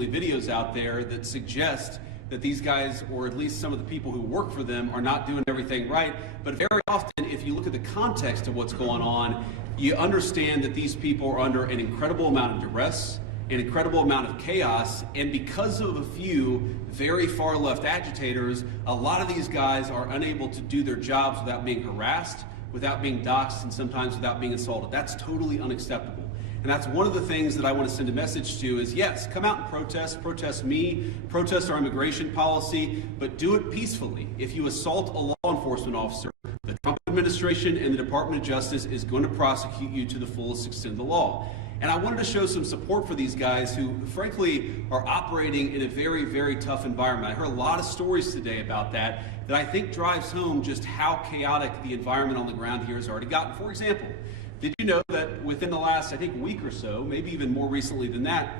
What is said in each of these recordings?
videos out there that suggest that these guys, or at least some of the people who work for them, are not doing everything right. But very often, if you look at the context of what's going on, you understand that these people are under an incredible amount of duress, an incredible amount of chaos, and because of a few very far left agitators, a lot of these guys are unable to do their jobs without being harassed, without being doxxed, and sometimes without being assaulted. That's totally unacceptable. And that's one of the things that I want to send a message to is, yes, come out and protest me, protest our immigration policy, but do it peacefully. If you assault a law enforcement officer, the Trump administration and the Department of Justice is going to prosecute you to the fullest extent of the law. And I wanted to show some support for these guys who, frankly, are operating in a very, very tough environment. I heard a lot of stories today about that I think drives home just how chaotic the environment on the ground here has already gotten. For example, did you know that within the last, I think, week or so, maybe even more recently than that,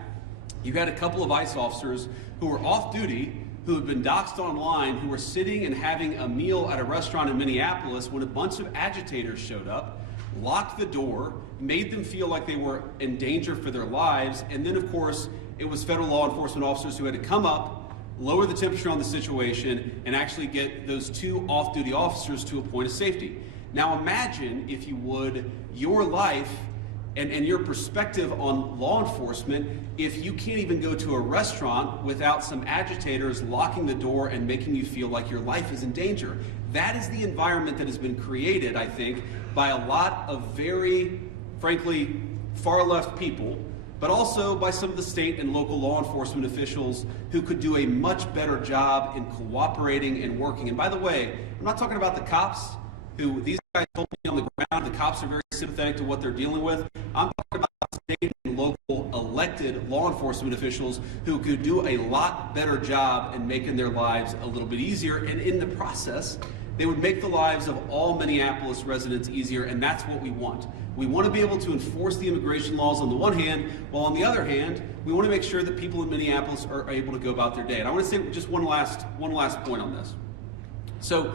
you had a couple of ICE officers who were off duty, who had been doxxed online, who were sitting and having a meal at a restaurant in Minneapolis when a bunch of agitators showed up, locked the door, made them feel like they were in danger for their lives, and then, of course, it was federal law enforcement officers who had to come up, lower the temperature on the situation, and actually get those two off-duty officers to a point of safety. Now imagine, if you would, your life and your perspective on law enforcement if you can't even go to a restaurant without some agitators locking the door and making you feel like your life is in danger. That is the environment that has been created, I think, by a lot of very, frankly, far-left people, but also by some of the state and local law enforcement officials who could do a much better job in cooperating and working. And by the way, I'm not talking about the cops, who these guys told me on the ground, the cops are very sympathetic to what they're dealing with. I'm talking about state and local elected law enforcement officials who could do a lot better job in making their lives a little bit easier, and in the process, they would make the lives of all Minneapolis residents easier, and that's what we want. We want to be able to enforce the immigration laws on the one hand, while on the other hand, we want to make sure that people in Minneapolis are able to go about their day. And I want to say just one last point on this. So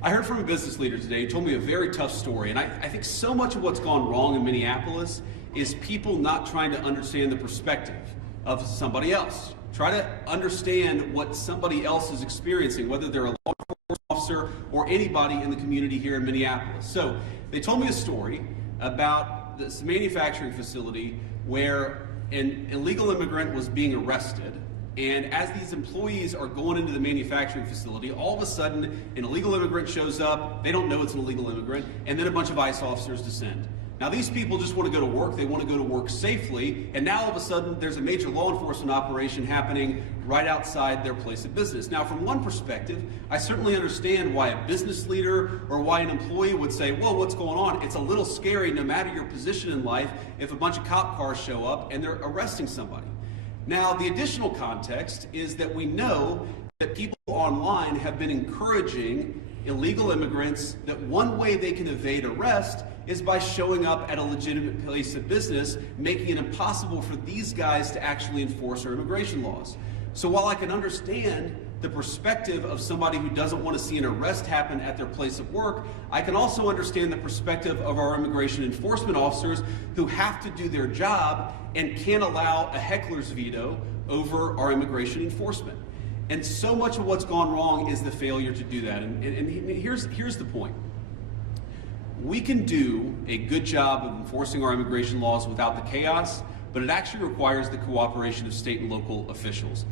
I heard from a business leader today who told me a very tough story, and I think so much of what's gone wrong in Minneapolis is people not trying to understand the perspective of somebody else. Try to understand what somebody else is experiencing, whether they're a law enforcement officer or anybody in the community here in Minneapolis. So they told me a story about this manufacturing facility where an illegal immigrant was being arrested, and as these employees are going into the manufacturing facility, all of a sudden an illegal immigrant shows up, they don't know it's an illegal immigrant, and then a bunch of ICE officers descend. Now these people just want to go to work, they want to go to work safely, and now all of a sudden there's a major law enforcement operation happening right outside their place of business. Now from one perspective, I certainly understand why a business leader or why an employee would say, whoa, what's going on? It's a little scary no matter your position in life if a bunch of cop cars show up and they're arresting somebody. Now the additional context is that we know that people online have been encouraging illegal immigrants that one way they can evade arrest is by showing up at a legitimate place of business, making it impossible for these guys to actually enforce our immigration laws. So while I can understand the perspective of somebody who doesn't want to see an arrest happen at their place of work, I can also understand the perspective of our immigration enforcement officers who have to do their job and can't allow a heckler's veto over our immigration enforcement. And so much of what's gone wrong is the failure to do that. And here's the point. We can do a good job of enforcing our immigration laws without the chaos, but it actually requires the cooperation of state and local officials.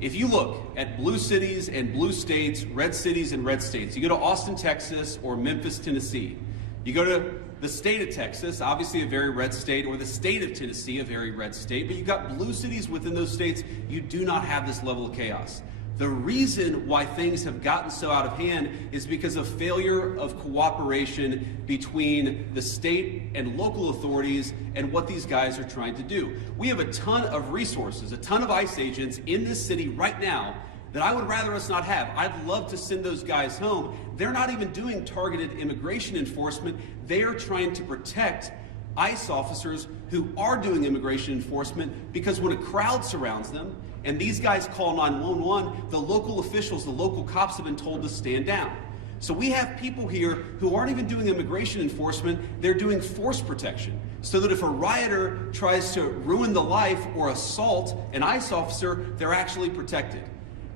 If you look at blue cities and blue states, red cities and red states, you go to Austin, Texas, or Memphis, Tennessee. You go to the state of Texas, obviously a very red state, or the state of Tennessee, a very red state, but you've got blue cities within those states, you do not have this level of chaos. The reason why things have gotten so out of hand is because of failure of cooperation between the state and local authorities and what these guys are trying to do. We have a ton of resources, a ton of ICE agents in this city right now that I would rather us not have. I'd love to send those guys home. They're not even doing targeted immigration enforcement. They are trying to protect ICE officers who are doing immigration enforcement, because when a crowd surrounds them and these guys call 911, the local officials, the local cops have been told to stand down. So we have people here who aren't even doing immigration enforcement, they're doing force protection. so that if a rioter tries to ruin the life or assault an ICE officer, they're actually protected.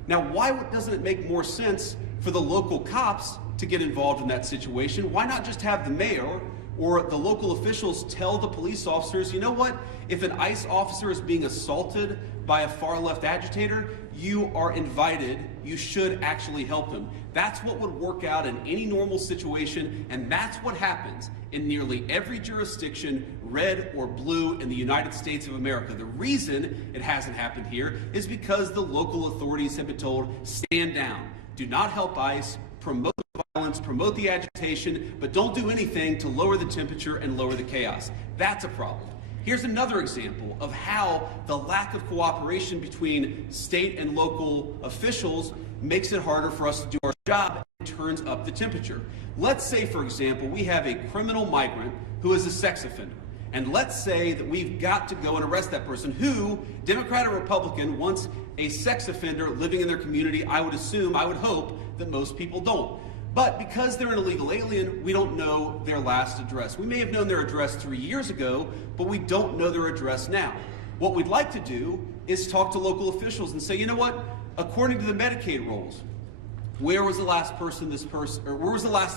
Now, why doesn't it make more sense for the local cops to get involved in that situation? Why not just have the mayor or the local officials tell the police officers, you know what, if an ICE officer is being assaulted by a far-left agitator, you are invited, you should actually help them. That's what would work out in any normal situation, and that's what happens in nearly every jurisdiction, red or blue, in the United States of America. The reason it hasn't happened here is because the local authorities have been told, stand down, do not help ICE, promote the violence, promote the agitation, but don't do anything to lower the temperature and lower the chaos. That's a problem. Here's another example of how the lack of cooperation between state and local officials makes it harder for us to do our job and turns up the temperature. Let's say, for example, we have a criminal migrant who is a sex offender. And let's say that we've got to go and arrest that person who, Democrat or Republican, wants a sex offender living in their community. I would assume, I would hope that most people don't. But because they're an illegal alien, we don't know their last address. We may have known their address 3 years ago, but we don't know their address now. What we'd like to do is talk to local officials and say, you know what, according to the Medicaid rules, where was the last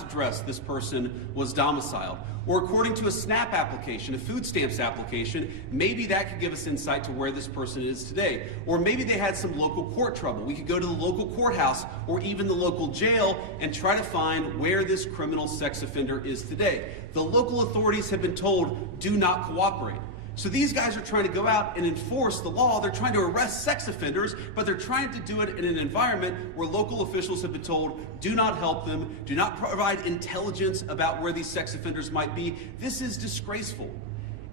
address this person was domiciled? Or according to a SNAP application, a food stamps application, maybe that could give us insight to where this person is today. Or maybe they had some local court trouble. We could go to the local courthouse or even the local jail and try to find where this criminal sex offender is today. The local authorities have been told, do not cooperate. So these guys are trying to go out and enforce the law. They're trying to arrest sex offenders, but they're trying to do it in an environment where local officials have been told, do not help them, do not provide intelligence about where these sex offenders might be. This is disgraceful.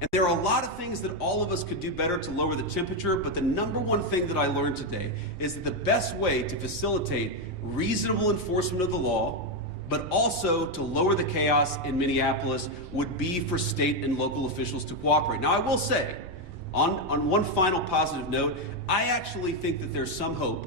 And there are a lot of things that all of us could do better to lower the temperature, but the number one thing that I learned today is that the best way to facilitate reasonable enforcement of the law, but also to lower the chaos in Minneapolis, would be for state and local officials to cooperate. Now, I will say, on one final positive note, I actually think that there's some hope,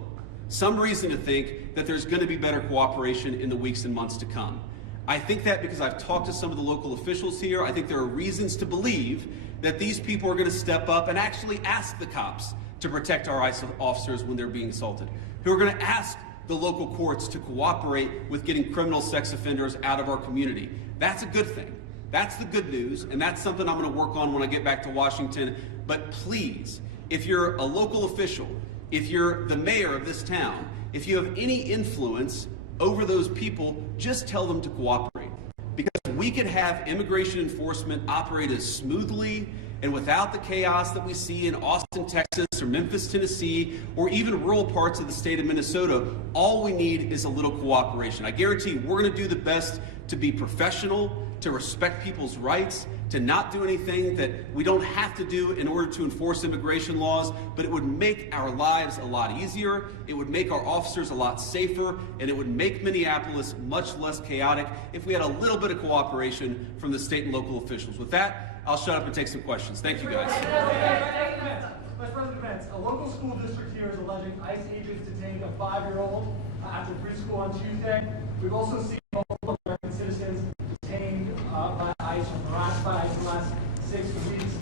some reason to think that there's going to be better cooperation in the weeks and months to come. I think that because I've talked to some of the local officials here. I think there are reasons to believe that these people are going to step up and actually ask the cops to protect our ICE officers when they're being assaulted, who are going to ask the local courts to cooperate with getting criminal sex offenders out of our community. That's a good thing. That's the good news, and that's something I'm going to work on when I get back to Washington. But please, if you're a local official, if you're the mayor of this town, if you have any influence over those people, just tell them to cooperate. Because we could have immigration enforcement operate as smoothly and without the chaos that we see in Austin, Texas, or Memphis, Tennessee, or even rural parts of the state of Minnesota. All we need is a little cooperation. I guarantee you, we're going to do the best to be professional, to respect people's rights, to not do anything that we don't have to do in order to enforce immigration laws, but it would make our lives a lot easier, it would make our officers a lot safer, and it would make Minneapolis much less chaotic if we had a little bit of cooperation from the state and local officials. With that, I'll shut up and take some questions. Thank you, guys. Vice President Vance, a local school district here is alleging ICE agents detained a 5-year-old after preschool on Tuesday. We've also seen multiple American citizens detained by ICE or harassed by ICE in the last 6 weeks.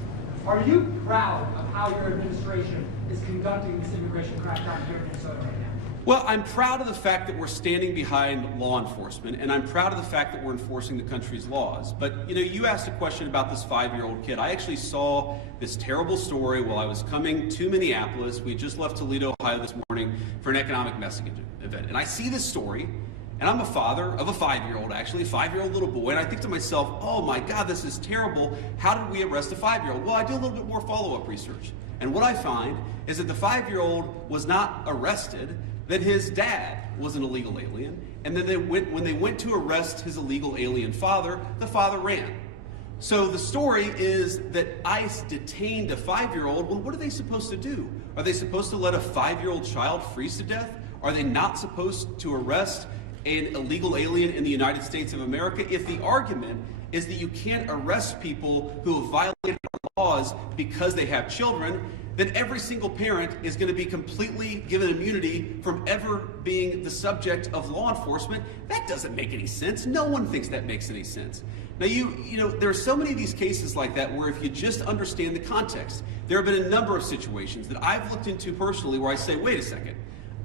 Are you proud of how your administration is conducting this immigration crackdown here in Minnesota right now? Well, I'm proud of the fact that we're standing behind law enforcement, and I'm proud of the fact that we're enforcing the country's laws. But, you know, you asked a question about this 5-year-old kid. I actually saw this terrible story while I was coming to Minneapolis. We just left Toledo, Ohio this morning for an economic messaging event. And I see this story, and I'm a father of a 5-year-old, actually, a 5-year-old little boy, and I think to myself, oh my God, this is terrible. How did we arrest a 5-year-old? Well, I do a little bit more follow-up research. And what I find is that the 5-year-old was not arrested, that his dad was an illegal alien, and then when they went to arrest his illegal alien father, the father ran. So the story is that ICE detained a 5-year-old. Well, what are they supposed to do? Are they supposed to let a 5-year-old child freeze to death? Are they not supposed to arrest an illegal alien in the United States of America? If the argument is that you can't arrest people who have violated our laws because they have children, then every single parent is going to be completely given immunity from ever being the subject of law enforcement. That doesn't make any sense. No one thinks that makes any sense. Now, you know, there are so many of these cases like that where if you just understand the context, there have been a number of situations that I've looked into personally where I say, wait a second,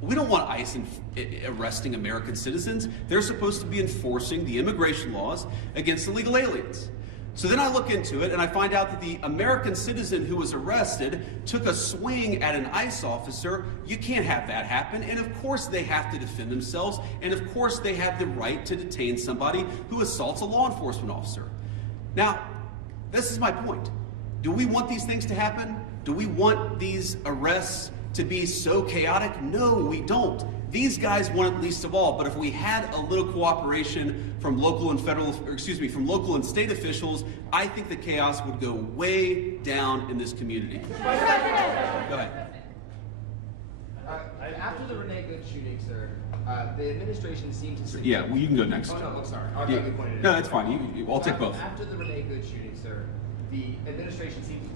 we don't want ICE arresting American citizens. They're supposed to be enforcing the immigration laws against illegal aliens. So then I look into it and I find out that the American citizen who was arrested took a swing at an ICE officer. You can't have that happen. And of course they have to defend themselves. And of course they have the right to detain somebody who assaults a law enforcement officer. Now, this is my point. Do we want these things to happen? Do we want these arrests to be so chaotic? No, we don't. These guys want it least of all, but if we had a little cooperation from local and from local and state officials, I think the chaos would go way down in this community. Go ahead. After the Renee Good shooting, sir, the administration seemed to suggest... Yeah, well, you can go next. Oh, no, I'm sorry. I thought you pointed it out. No, that's fine. I'll take both. After the Renee Good shooting, sir, the administration seemed to...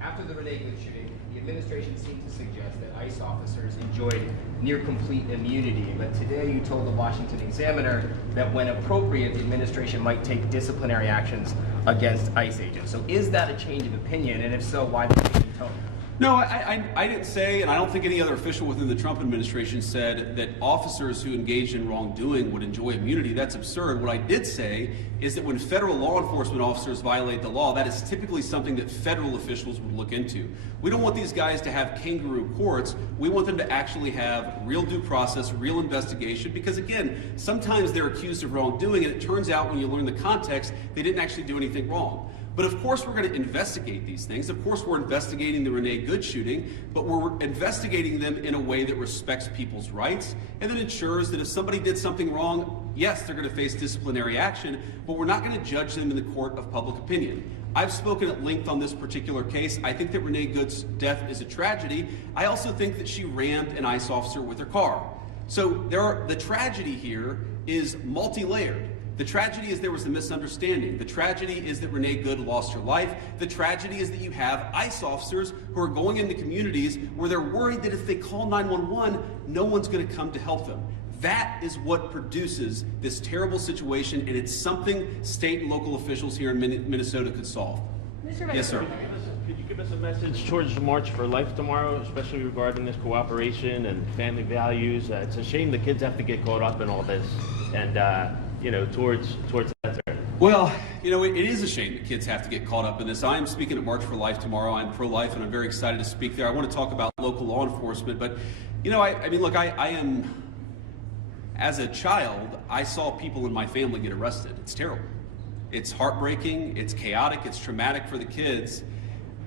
After the Renee Good shooting, the administration seemed to suggest that ICE officers enjoyed near complete immunity. But today you told the Washington Examiner that when appropriate, the administration might take disciplinary actions against ICE agents. So is that a change of opinion? And if so, why the change in tone? No, I didn't say, and I don't think any other official within the Trump administration said that officers who engaged in wrongdoing would enjoy immunity. That's absurd. What I did say is that when federal law enforcement officers violate the law, that is typically something that federal officials would look into. We don't want these guys to have kangaroo courts. We want them to actually have real due process, real investigation, because again, sometimes they're accused of wrongdoing, and it turns out when you learn the context, they didn't actually do anything wrong. But of course we're going to investigate these things. Of course we're investigating the Renee Good shooting, but we're investigating them in a way that respects people's rights and that ensures that if somebody did something wrong, yes, they're going to face disciplinary action, but we're not going to judge them in the court of public opinion. I've spoken at length on this particular case. I think that Renee Good's death is a tragedy. I also think that she rammed an ICE officer with her car. So the tragedy here is multi-layered. The tragedy is there was a misunderstanding. The tragedy is that Renee Good lost her life. The tragedy is that you have ICE officers who are going into communities where they're worried that if they call 911, no one's going to come to help them. That is what produces this terrible situation, and it's something state and local officials here in Minnesota could solve. Yes, sir. Could you give us a message towards the March for Life tomorrow, especially regarding this cooperation and family values? It's a shame the kids have to get caught up in all this, and towards that. Well, it is a shame that kids have to get caught up in this. I am speaking at March for Life tomorrow. I'm pro-life, and I'm very excited to speak there. I want to talk about local law enforcement, but I am. As a child, I saw people in my family get arrested. It's terrible. It's heartbreaking, it's chaotic, it's traumatic for the kids.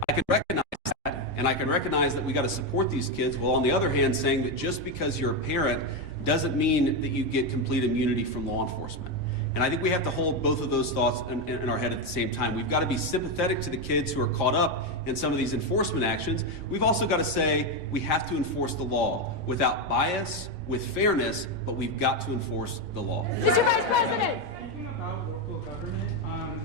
I can recognize that, and I can recognize that we got to support these kids, while on the other hand saying that just because you're a parent doesn't mean that you get complete immunity from law enforcement. And I think we have to hold both of those thoughts in our head at the same time. We've got to be sympathetic to the kids who are caught up in some of these enforcement actions. We've also got to say we have to enforce the law without bias, with fairness, but we've got to enforce the law. Mr. Vice President! Thinking about local government,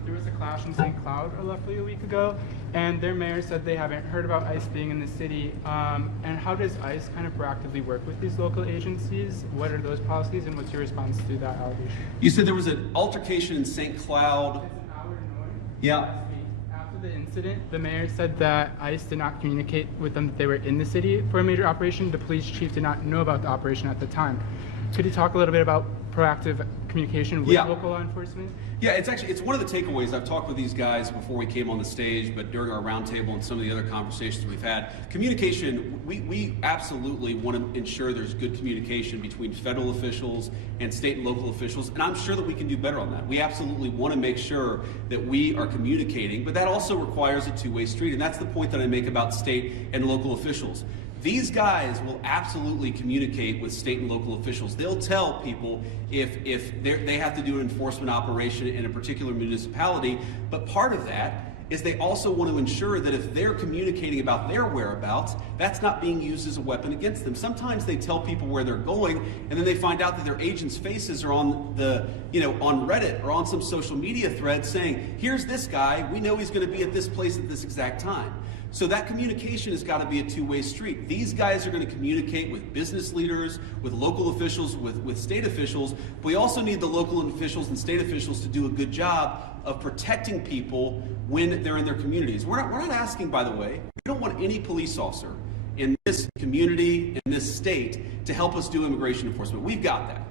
there was a clash in St. Cloud roughly a week ago, and their mayor said they haven't heard about ICE being in the city. And how does ICE kind of proactively work with these local agencies? What are those policies, and what's your response to that allegation? You said there was an altercation in St. Cloud. It's an hour north. Yeah. Last week. After the incident, the mayor said that ICE did not communicate with them that they were in the city for a major operation. The police chief did not know about the operation at the time. Could you talk a little bit about proactive communication with local law enforcement? Yeah, it's one of the takeaways. I've talked with these guys before we came on the stage, but during our roundtable and some of the other conversations we've had. Communication, we absolutely want to ensure there's good communication between federal officials and state and local officials, and I'm sure that we can do better on that. We absolutely want to make sure that we are communicating, but that also requires a two-way street, and that's the point that I make about state and local officials. These guys will absolutely communicate with state and local officials. They'll tell people if they have to do an enforcement operation in a particular municipality, but part of that is they also want to ensure that if they're communicating about their whereabouts, that's not being used as a weapon against them. Sometimes they tell people where they're going, and then they find out that their agents' faces are on on Reddit or on some social media thread saying, here's this guy, we know he's going to be at this place at this exact time. So that communication has got to be a two-way street. These guys are going to communicate with business leaders, with local officials, with state officials. But we also need the local officials and state officials to do a good job of protecting people when they're in their communities. We're not asking, by the way, we don't want any police officer in this community, in this state, to help us do immigration enforcement. We've got that.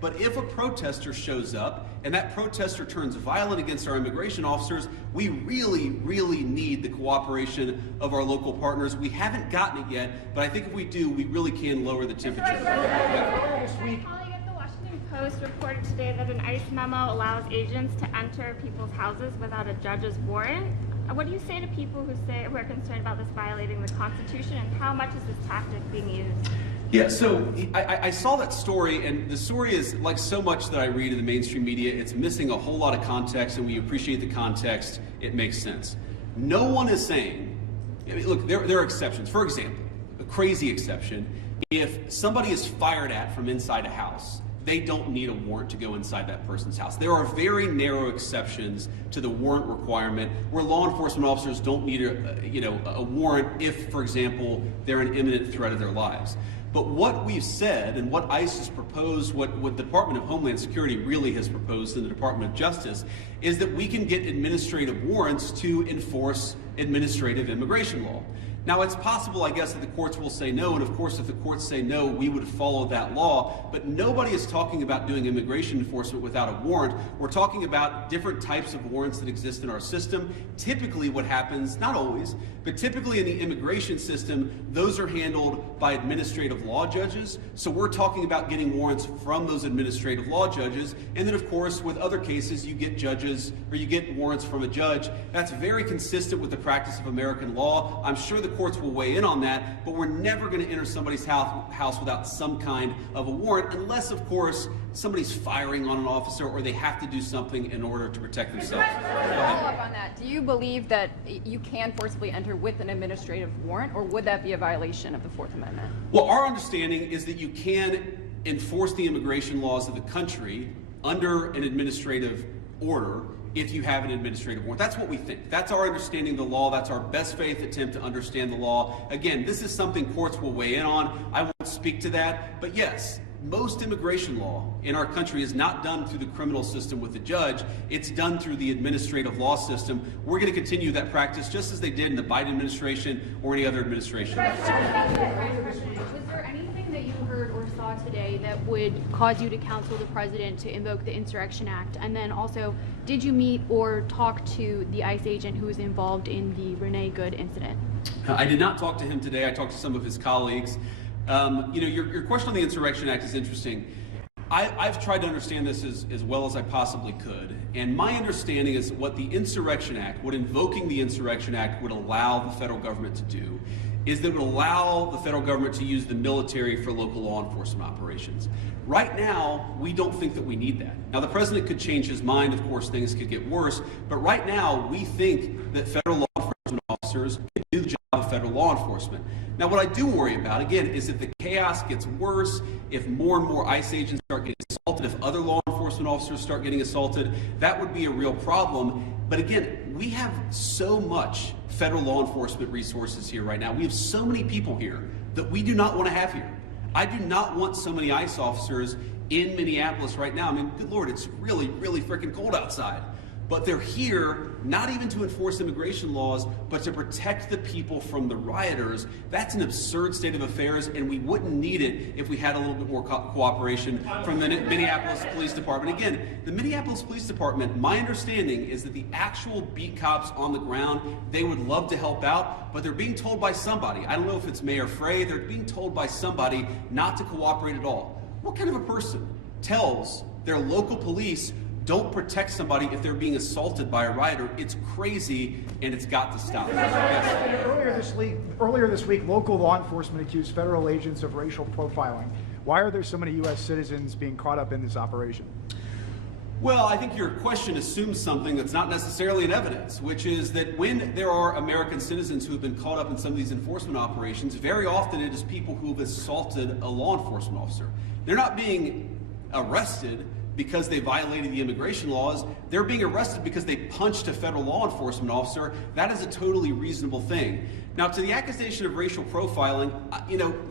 But if a protester shows up and that protester turns violent against our immigration officers, we really, really need the cooperation of our local partners. We haven't gotten it yet, but I think if we do, we really can lower the temperature. My colleague at the Washington Post reported today that an ICE memo allows agents to enter people's houses without a judge's warrant. What do you say to people who are concerned about this violating the Constitution, and how much is this tactic being used? Yeah, so I saw that story, and the story is like so much that I read in the mainstream media. It's missing a whole lot of context, and we appreciate the context. It makes sense. No one is saying, I mean, look, there are exceptions. For example, a crazy exception, if somebody is fired at from inside a house, they don't need a warrant to go inside that person's house. There are very narrow exceptions to the warrant requirement where law enforcement officers don't need a warrant if, for example, they're an imminent threat of their lives. But what we've said and what ICE has proposed, what the Department of Homeland Security really has proposed in the Department of Justice, is that we can get administrative warrants to enforce administrative immigration law. Now, it's possible, I guess, that the courts will say no, and of course, if the courts say no, we would follow that law, but nobody is talking about doing immigration enforcement without a warrant. We're talking about different types of warrants that exist in our system. Typically what happens, not always, but typically in the immigration system, those are handled by administrative law judges. So we're talking about getting warrants from those administrative law judges, and then of course, with other cases, you get judges, or you get warrants from a judge. That's very consistent with the practice of American law. I'm sure the courts will weigh in on that, but we're never going to enter somebody's house without some kind of a warrant, unless, of course, somebody's firing on an officer or they have to do something in order to protect themselves. Follow up on that. Do you believe that you can forcibly enter with an administrative warrant, or would that be a violation of the Fourth Amendment? Well, our understanding is that you can enforce the immigration laws of the country under an administrative order if you have an administrative warrant. That's what we think. That's our understanding of the law. That's our best faith attempt to understand the law. Again, this is something courts will weigh in on. I won't speak to that. But yes, most immigration law in our country is not done through the criminal system with the judge. It's done through the administrative law system. We're going to continue that practice just as they did in the Biden administration or any other administration. Was there anything that you heard or saw today that would cause you to counsel the president to invoke the Insurrection Act? And then also, did you meet or talk to the ICE agent who was involved in the Renee Good incident? I did not talk to him today. I talked to some of his colleagues. Your question on the Insurrection Act is interesting. I've tried to understand this as well as I possibly could, and my understanding is what the Insurrection Act, what invoking the Insurrection Act would allow the federal government to do, is that it would allow the federal government to use the military for local law enforcement operations. Right now, we don't think that we need that. Now, the president could change his mind. Of course, things could get worse, but right now, we think that federal law enforcement officers can do the job of federal law enforcement. Now, what I do worry about, again, is if the chaos gets worse, if more and more ICE agents start getting assaulted, if other law enforcement officers start getting assaulted, that would be a real problem. But again, we have so much federal law enforcement resources here right now. We have so many people here that we do not want to have here. I do not want so many ICE officers in Minneapolis right now. I mean, good Lord, it's really, really freaking cold outside. But they're here not even to enforce immigration laws, but to protect the people from the rioters. That's an absurd state of affairs, and we wouldn't need it if we had a little bit more cooperation from the Minneapolis Police Department. Again, the Minneapolis Police Department, my understanding is that the actual beat cops on the ground, they would love to help out, but they're being told by somebody, I don't know if it's Mayor Frey, they're being told by somebody not to cooperate at all. What kind of a person tells their local police don't protect somebody if they're being assaulted by a rioter? It's crazy, and it's got to stop. Yes. Earlier this week, local law enforcement accused federal agents of racial profiling. Why are there so many U.S. citizens being caught up in this operation? Well, I think your question assumes something that's not necessarily in evidence, which is that when there are American citizens who have been caught up in some of these enforcement operations, very often it is people who have assaulted a law enforcement officer. They're not being arrested. because they violated the immigration laws. They're being arrested because they punched a federal law enforcement officer. That is a totally reasonable thing. Now, to the accusation of racial profiling,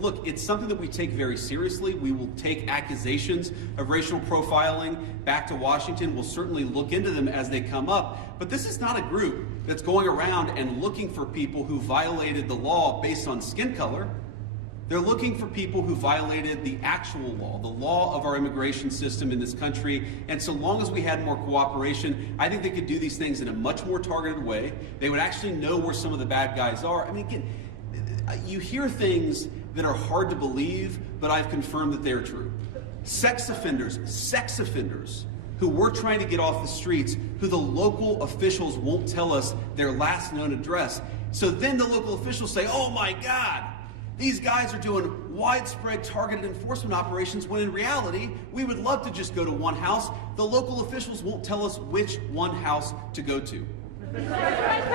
look, it's something that we take very seriously. We will take accusations of racial profiling back to Washington. We'll certainly look into them as they come up. But this is not a group that's going around and looking for people who violated the law based on skin color. They're looking for people who violated the actual law, the law of our immigration system in this country. And so long as we had more cooperation, I think they could do these things in a much more targeted way. They would actually know where some of the bad guys are. I mean, again, you hear things that are hard to believe, but I've confirmed that they're true. Sex offenders who we're trying to get off the streets, who the local officials won't tell us their last known address. So then the local officials say, oh my God, these guys are doing widespread targeted enforcement operations, when in reality, we would love to just go to one house. The local officials won't tell us which one house to go to. Mr. Vice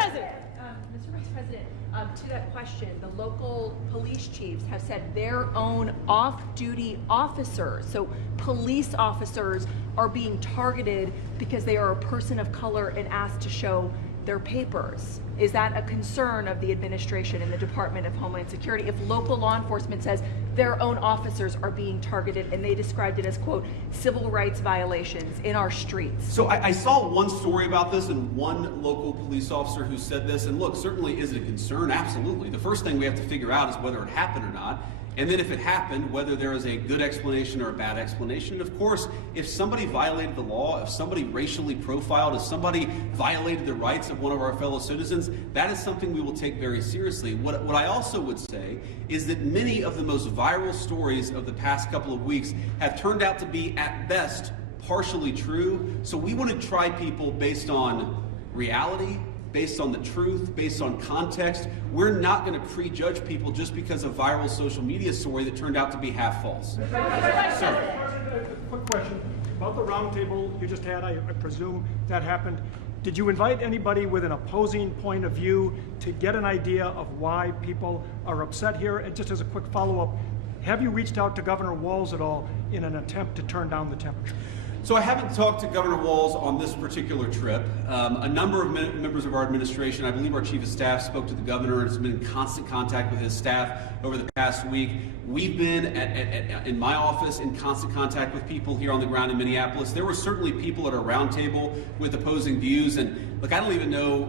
President, to that question, the local police chiefs have said their own off-duty officers, so police officers, are being targeted because they are a person of color and asked to show their papers. Is that a concern of the administration and the Department of Homeland Security if local law enforcement says their own officers are being targeted, and they described it as, quote, civil rights violations in our streets? So I saw one story about this and one local police officer who said this, and look, certainly is it a concern? Absolutely. The first thing we have to figure out is whether it happened or not. And then if it happened, whether there is a good explanation or a bad explanation. And of course, if somebody violated the law, if somebody racially profiled, if somebody violated the rights of one of our fellow citizens, that is something we will take very seriously. What I also would say is that many of the most viral stories of the past couple of weeks have turned out to be, at best, partially true. So we want to try people based on reality, based on the truth, based on context. We're not going to prejudge people just because of a viral social media story that turned out to be half false. Sir. Quick question about the roundtable you just had. I presume that happened. Did you invite anybody with an opposing point of view to get an idea of why people are upset here? And just as a quick follow-up, have you reached out to Governor Walz at all in an attempt to turn down the temperature? So I haven't talked to Governor Walz on this particular trip. A number of members of our administration, I believe our chief of staff, spoke to the governor and has been in constant contact with his staff over the past week. We've been in my office in constant contact with people here on the ground in Minneapolis. There were certainly people at our roundtable with opposing views, and look, I don't even know,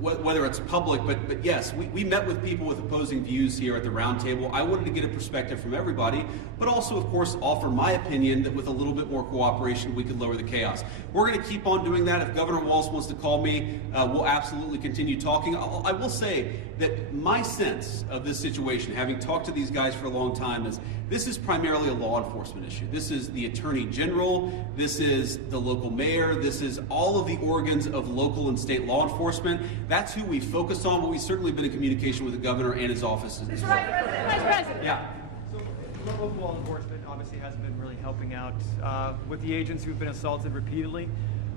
whether it's public, but yes, we met with people with opposing views here at the roundtable. I wanted to get a perspective from everybody, but also, of course, offer my opinion that with a little bit more cooperation, we could lower the chaos. We're going to keep on doing that. If Governor Walz wants to call me, we'll absolutely continue talking. I will say that my sense of this situation, having talked to these guys for a long time, is this is primarily a law enforcement issue. This is the Attorney General, this is the local mayor, this is all of the organs of local and state law enforcement. That's who we focus on, but we've certainly been in communication with the governor and his office as well. Vice President. Yeah. So local law enforcement obviously hasn't been really helping out with the agents who've been assaulted repeatedly.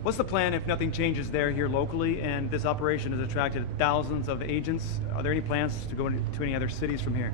What's the plan if nothing changes there here locally and this operation has attracted thousands of agents? Are there any plans to go to any other cities from here?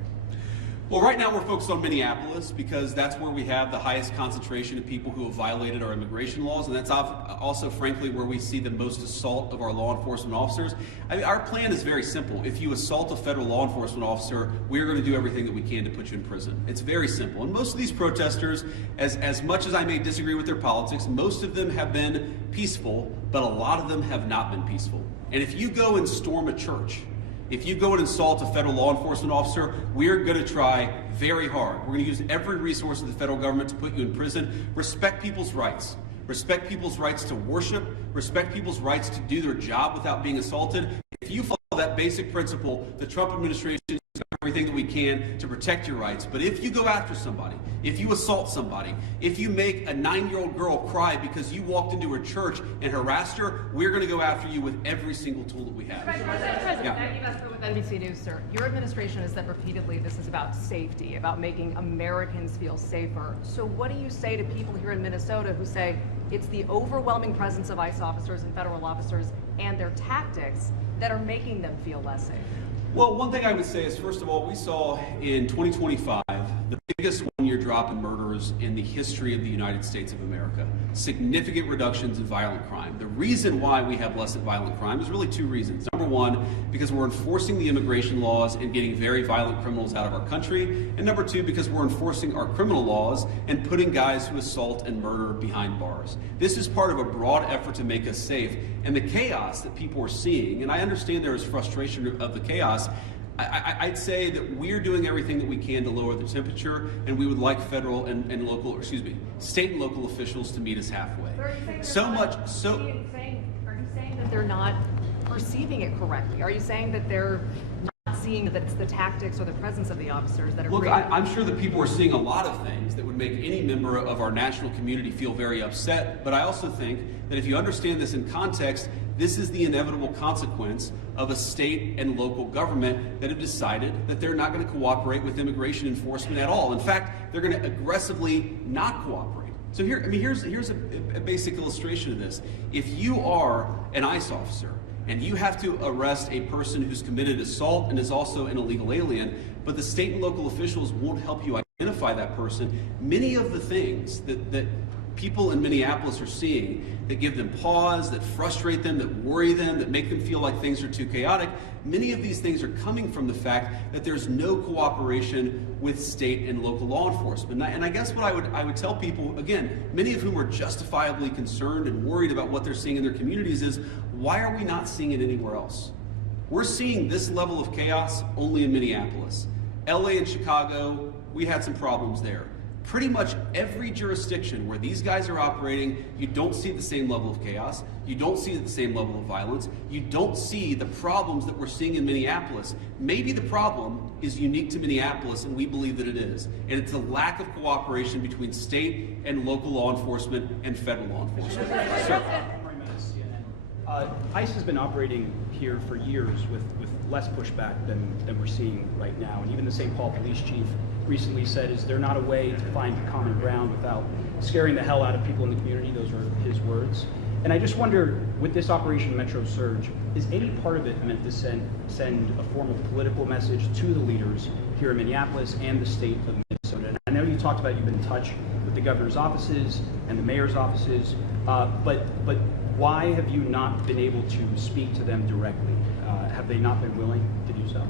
Well, right now we're focused on Minneapolis because that's where we have the highest concentration of people who have violated our immigration laws, and that's also, frankly, where we see the most assault of our law enforcement officers. I mean, our plan is very simple. If you assault a federal law enforcement officer, we're going to do everything that we can to put you in prison. It's very simple. And most of these protesters, as much as I may disagree with their politics, most of them have been peaceful, but a lot of them have not been peaceful. And if you go and storm a church, if you go and insult a federal law enforcement officer, we're going to try very hard. We're going to use every resource of the federal government to put you in prison. Respect people's rights. Respect people's rights to worship. Respect people's rights to do their job without being assaulted. If you follow that basic principle, the Trump administration is doing everything that we can to protect your rights. But if you go after somebody, if you assault somebody, if you make a 9-year-old girl cry because you walked into her church and harassed her, we're going to go after you with every single tool that we have. Maggie Vesper with NBC News, sir. Your administration has said repeatedly this is about safety, about making Americans feel safer. So what do you say to people here in Minnesota who say it's the overwhelming presence of ICE officers and federal officers and their tactics that are making them feel less safe? Well, one thing I would say is, first of all, we saw in 2025 the biggest one-year drop in murders in the history of the United States of America. Significant reductions in violent crime. The reason why we have less violent crime is really two reasons. Number one, because we're enforcing the immigration laws and getting very violent criminals out of our country. And number two, because we're enforcing our criminal laws and putting guys who assault and murder behind bars. This is part of a broad effort to make us safe. And the chaos that people are seeing, and I understand there is frustration of the chaos, I'd say that we're doing everything that we can to lower the temperature, and we would like federal and local, or excuse me, state and local officials to meet us halfway. Are you saying are you saying that they're not perceiving it correctly? Are you saying that they're not seeing that it's the tactics or the presence of the officers that are Look, I'm sure that people are seeing a lot of things that would make any member of our national community feel very upset, but I also think that if you understand this in context, this is the inevitable consequence of a state and local government that have decided that they're not going to cooperate with immigration enforcement at all. In fact, they're going to aggressively not cooperate. So here's a basic illustration of this. If you are an ICE officer and you have to arrest a person who's committed assault and is also an illegal alien, but the state and local officials won't help you identify that person, many of the things that people in Minneapolis are seeing that give them pause, that frustrate them, that worry them, that make them feel like things are too chaotic, many of these things are coming from the fact that there's no cooperation with state and local law enforcement. And I guess what I would tell people, again, many of whom are justifiably concerned and worried about what they're seeing in their communities, is why are we not seeing it anywhere else? We're seeing this level of chaos only in Minneapolis. LA and Chicago, we had some problems there. Pretty much every jurisdiction where these guys are operating, you don't see the same level of chaos, you don't see the same level of violence, you don't see the problems that we're seeing in Minneapolis. Maybe the problem is unique to Minneapolis, and we believe that it is. And it's a lack of cooperation between state and local law enforcement and federal law enforcement. ICE has been operating here for years with less pushback than we're seeing right now. And even the St. Paul police chief recently said, is there not a way to find common ground without scaring the hell out of people in the community? Those were his words. And I just wonder, with this Operation Metro Surge, is any part of it meant to send a form of political message to the leaders here in Minneapolis and the state of Minnesota? And I know you talked about you've been in touch with the governor's offices and the mayor's offices, but why have you not been able to speak to them directly? Have they not been willing to do so?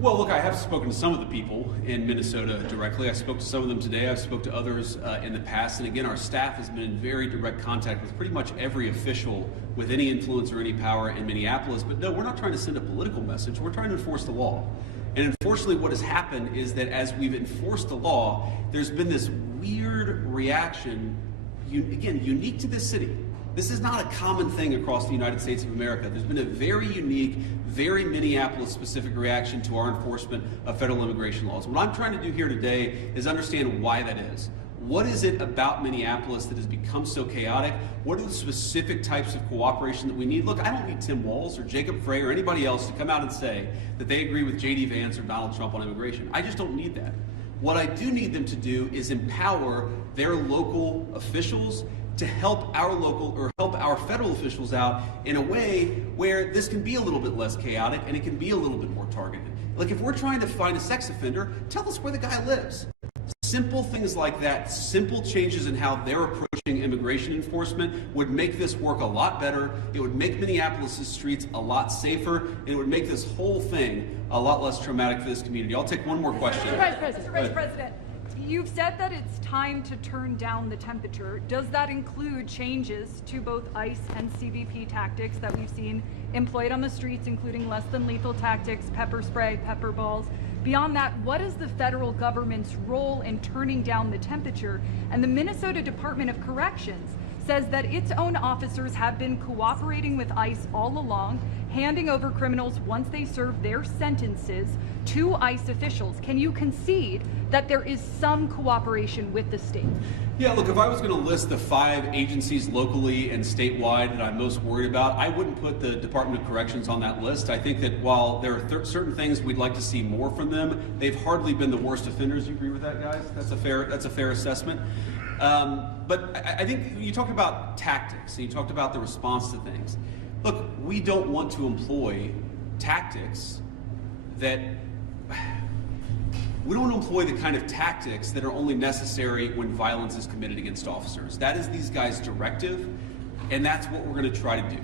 Well, look, I have spoken to some of the people in Minnesota directly. I spoke to some of them today. I've spoke to others in the past. And again, our staff has been in very direct contact with pretty much every official with any influence or any power in Minneapolis. But no, we're not trying to send a political message. We're trying to enforce the law. And unfortunately, what has happened is that as we've enforced the law, there's been this weird reaction, again, unique to this city. This is not a common thing across the United States of America. There's been a very unique, very Minneapolis-specific reaction to our enforcement of federal immigration laws. What I'm trying to do here today is understand why that is. What is it about Minneapolis that has become so chaotic? What are the specific types of cooperation that we need? Look, I don't need Tim Walz or Jacob Frey or anybody else to come out and say that they agree with JD Vance or Donald Trump on immigration. I just don't need that. What I do need them to do is empower their local officials to help our federal officials out in a way where this can be a little bit less chaotic and it can be a little bit more targeted. Like if we're trying to find a sex offender, tell us where the guy lives. Simple things like that, simple changes in how they're approaching immigration enforcement would make this work a lot better. It would make Minneapolis' streets a lot safer, and it would make this whole thing a lot less traumatic for this community. I'll take one more question. Mr. Vice President, you've said that it's time to turn down the temperature. Does that include changes to both ICE and CBP tactics that we've seen employed on the streets, including less than lethal tactics, pepper spray, pepper balls? Beyond that, what is the federal government's role in turning down the temperature? And the Minnesota Department of Corrections says that its own officers have been cooperating with ICE all along, handing over criminals once they serve their sentences to ICE officials. Can you concede that there is some cooperation with the state? Yeah, look, if I was going to list the 5 agencies locally and statewide that I'm most worried about, I wouldn't put the Department of Corrections on that list. I think that while there are certain things we'd like to see more from them, they've hardly been the worst offenders. You agree with that, guys? That's a fair assessment. But I think you talked about tactics and you talked about the response to things. Look, we don't want to employ tactics that we don't employ the kind of tactics that are only necessary when violence is committed against officers. That is these guys' directive, and that's what we're going to try to do.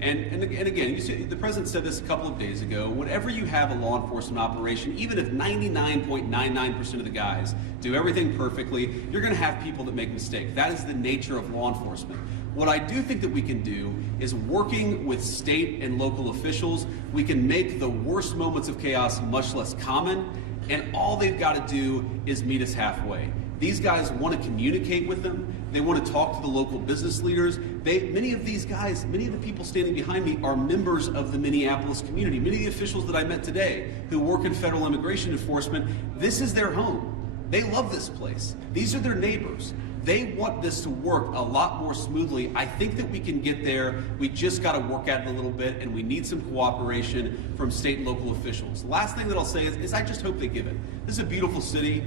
And again, you see, the president said this a couple of days ago, whenever you have a law enforcement operation, even if 99.99% of the guys do everything perfectly, you're going to have people that make mistakes. That is the nature of law enforcement. What I do think that we can do is, working with state and local officials, we can make the worst moments of chaos much less common, and all they've got to do is meet us halfway. These guys want to communicate with them. They want to talk to the local business leaders. Many of these guys, many of the people standing behind me are members of the Minneapolis community. Many of the officials that I met today who work in federal immigration enforcement, this is their home. They love this place. These are their neighbors. They want this to work a lot more smoothly. I think that we can get there. We just got to work at it a little bit, and we need some cooperation from state and local officials. The last thing that I'll say is I just hope they give it. This is a beautiful city.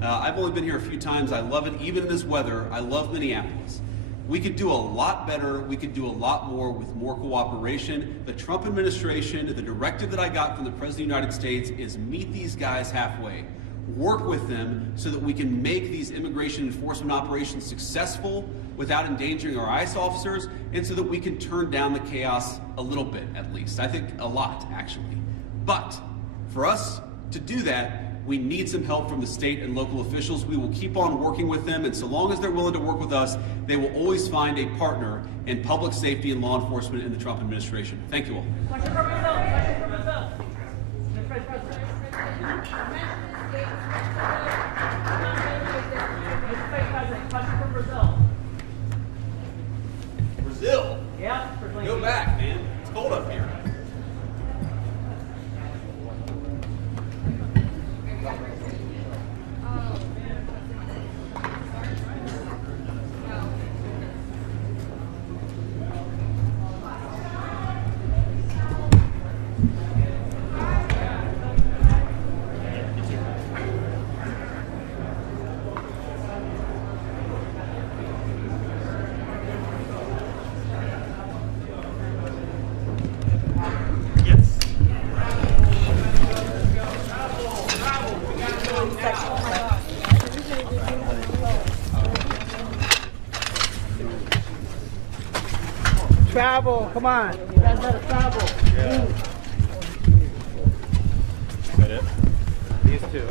I've only been here a few times. I love it, even in this weather. I love Minneapolis. We could do a lot better. We could do a lot more with more cooperation. The Trump administration, the directive that I got from the President of the United States is meet these guys halfway. Work with them so that we can make these immigration enforcement operations successful without endangering our ICE officers, and so that we can turn down the chaos a little bit, at least. I think a lot, actually. But for us to do that, we need some help from the state and local officials. We will keep on working with them, and so long as they're willing to work with us, they will always find a partner in public safety and law enforcement in the Trump administration. Thank you all. Question for Brazil. Question for Brazil. Mr. Vice President. Question for Brazil. Brazil? Yeah. Go back, man. It's cold up here. Travel, come on. You guys gotta travel. Yeah. Is that it? These two.